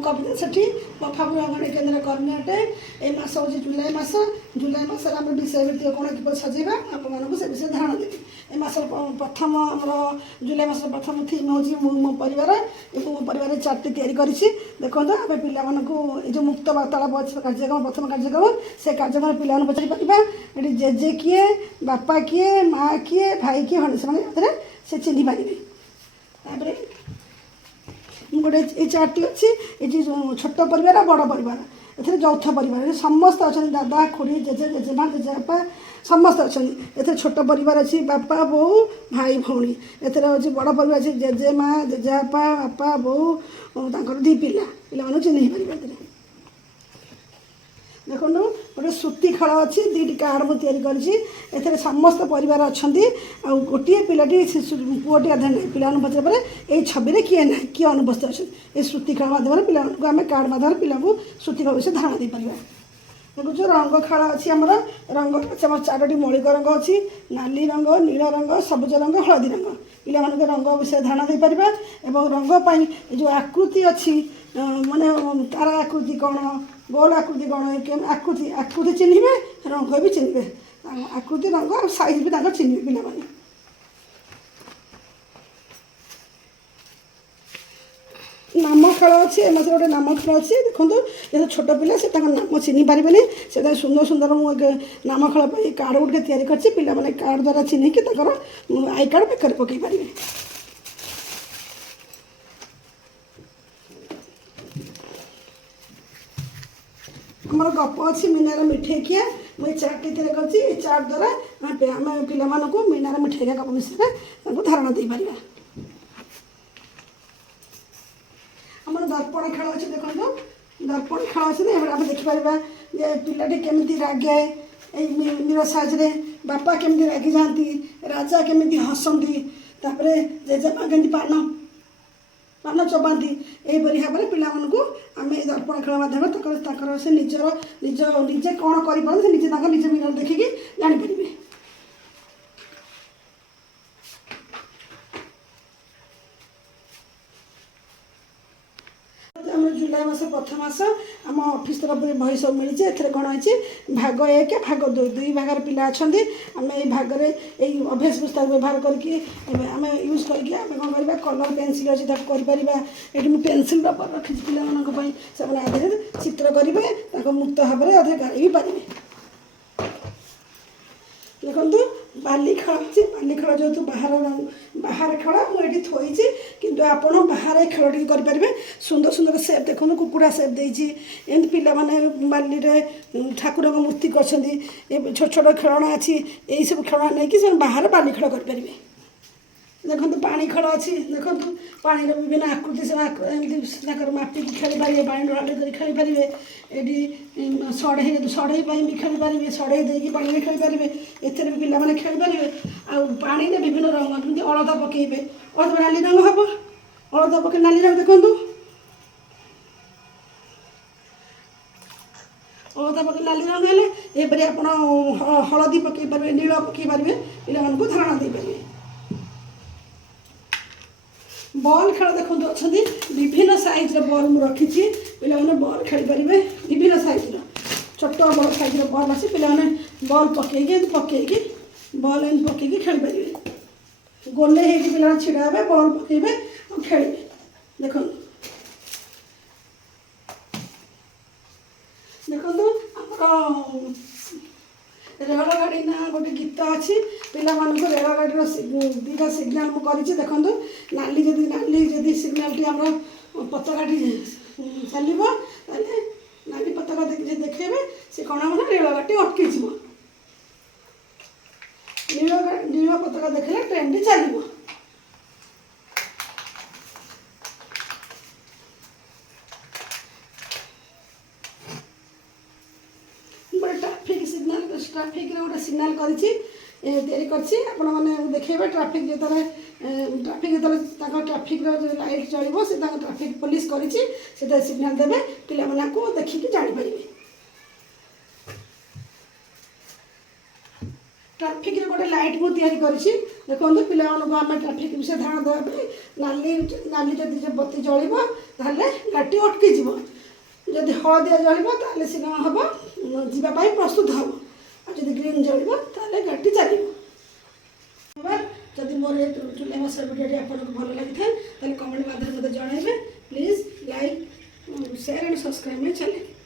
कविता सेठी बफापुर अंगनवाड़ी केन्द्र कर्मी अटे ए मास हूँ जुलाई मास आम विषय भित्तिक कौन कि सजेगा आपको से विषय धारणा देवी ए मास प्रथम आम जुलाई मास प्रथम थीम हूँ मो परिवार मो परिवार चार्टी तैयारी देखो आम पे जो मुक्त वार्तालाप अच्छे कार्यक्रम प्रथम कार्यक्रम से कार्यक्रम पे पचारि पारा ये जेजे किए बापा किए माँ किए भाई किए भाई से चिन्ह पारे गोटे ये चार्टी अच्छी ये छोट परिवार बड़ परिवार ए यौथ परिवार समस्त अच्छा दादा खुड़ी जेजे जेजेमा जेजेबापा समस्त अच्छा ए छोट परिवार अच्छी बापा बो भाई भौणी एथेर हूँ बड़ परिवार अच्छी जेजेमा जेजेबापा बापा बो दी पिला पिला चिन्ह पारे देखो गोटे सूती खेल अच्छी दुईट कार्ड मुझे तैयारी समस्त परिवार अच्छा गोटे पिलाटी पुओटी आधार ना पिला पचार पर यही छवि किए ना किए अनुपस्थित अच्छे ये सूती खेल मध्यम पिला आम कार्ड मध्यम पिला सूती खेल विषय धारणा दे पार देखो रंग खेल अच्छी आमर रंग अच्छे आम चारोटी मौलिक रंग अच्छी नाली रंग नील रंग सबुज रंग हलदी रंग पिला रंग विषय धारणा दे पार और रंग जो आकृति अच्छी माने तारा आकृति कौन गोल आकृति कौन आकृति चिन्हे रंग भी चिन्हे आकृति रंग और साइज भी चिन्हे पिला नाम खेल अच्छी एम गोटे नाम खेल अच्छी देखो जो छोट पिला से नाम चिन्ह पारे से सुंदर सुंदर मुझे नाम खेल कार्ड गुटे तैयारी करछि पिला माने कार्ड द्वारा चिन्ह कि आई कार्ड बेकर पकई पारे आमर गप अच्छी मीनार मिठेकिया मुझे चार्टी तैयारी कर चार्ट द्वारा आम पिला मीनार मिठेकिया गप विषय धारणा दे पार आमर दर्पण खेल अच्छे देखो दर्पण खेल अच्छे आम देखिपर पिलाटी केमी रागे मिरर साइज बापा केमी रागी जाती राजा केमी हसती जेजेमा के पान चबाती यहीपरी भाव में पिलाମାନଙ୍କୁ आम दर्पण खेल माध्यम से निजे कौन कर निजे मिरर देखिकी जापर जुलाई मास प्रथम मास आम ऑफिस तरफ बही सब मिली एथेर कौन है भाग 1 भाग 2 दुई भागर पिला अच्छा आम ये भागर यही अभ्यास पुस्तक व्यवहार करके आम यूज करके आम कौन करवा कलर पेनसिल अच्छी कर ये पेनसिल रबर रखी पाई से आधे चित्र करेंगे मुक्त भाव में अधे गाड़ी भी पारे देखु बाली खेल अच्छी बाली खेल जो बाहर खेल मुझे थोड़ी किंतु आपण बाहर खेल टी करेंगे सुंदर सुंदर सेप देखो कुकुड़ा सेप देती एमती पिला माने बाली ठाकुर मूर्ति कर छोट छोट खेलना अच्छी यही सब खेलना नहीं कि बाहर बाली खेल करेंगे देखो पानी खेल अच्छी देखो पानी विभिन्न आकृति से माटी खेली पारे पानी ढाली कर खेली पारे ये सड़े भी खेली पारे सड़े देकी पानी में खेली पारे एथेर भी पिला खेली पारे आ पानी में विभिन्न रंग जमी अलता पकेबे अलता नाली रंग हम अलता पके नाली रंग देखु अलता पके नाली रंग है ये आप हलदी पकई पारे नील पकई पारे पिला धारणा दे पारे बॉल खेल देखो अच्छा विभिन्न साइज बॉल मुझे रखी पिला बॉल खेल पारे विभिन्न साइज छोट बड़ साइज बॉल अच्छी पिला बॉल पकईकी बॉल एम पकईकी खेल पारे गोले पिला छिड़ा हे बॉल पकईबे और खेलेंगे देखो देखो रेल गाड़ी ना गोटे गीत अच्छी पिला रेल गाड़ी दीटा सिग्नाल मुझे देखो नाली जदि सिग्नाल टी आम पताका चलो नाली पताका देखेबे से कौन हम रेल गाड़ी अटकी नील पताका देखले ट्रेन टी चलो ट्राफिक गोटे सिग्नाल कर ट्राफिक जो ट्राफिक लाइट चलो से ट्राफिक पुलिस कर सिग्नाल देवे पिला देखिकी जापर ट्राफिक गोटे लाइट मुझे तैयारी देखो पिला आम ट्राफिक विषय धारणा देवाई नाली नाली जब बत्ती जल गाड़ी गाड़ी अटकी जीव जदि हलदिया जलिब ताले से कौन हम जीवाई प्रस्तुत हम और जब ग्रीन जलिब ताले गाड़ी चलो जदि मोर जुलाई मास भिडियो आपको भल लगी था कमेंट माध्यम मत जनइबे please like share and subscribe my channel.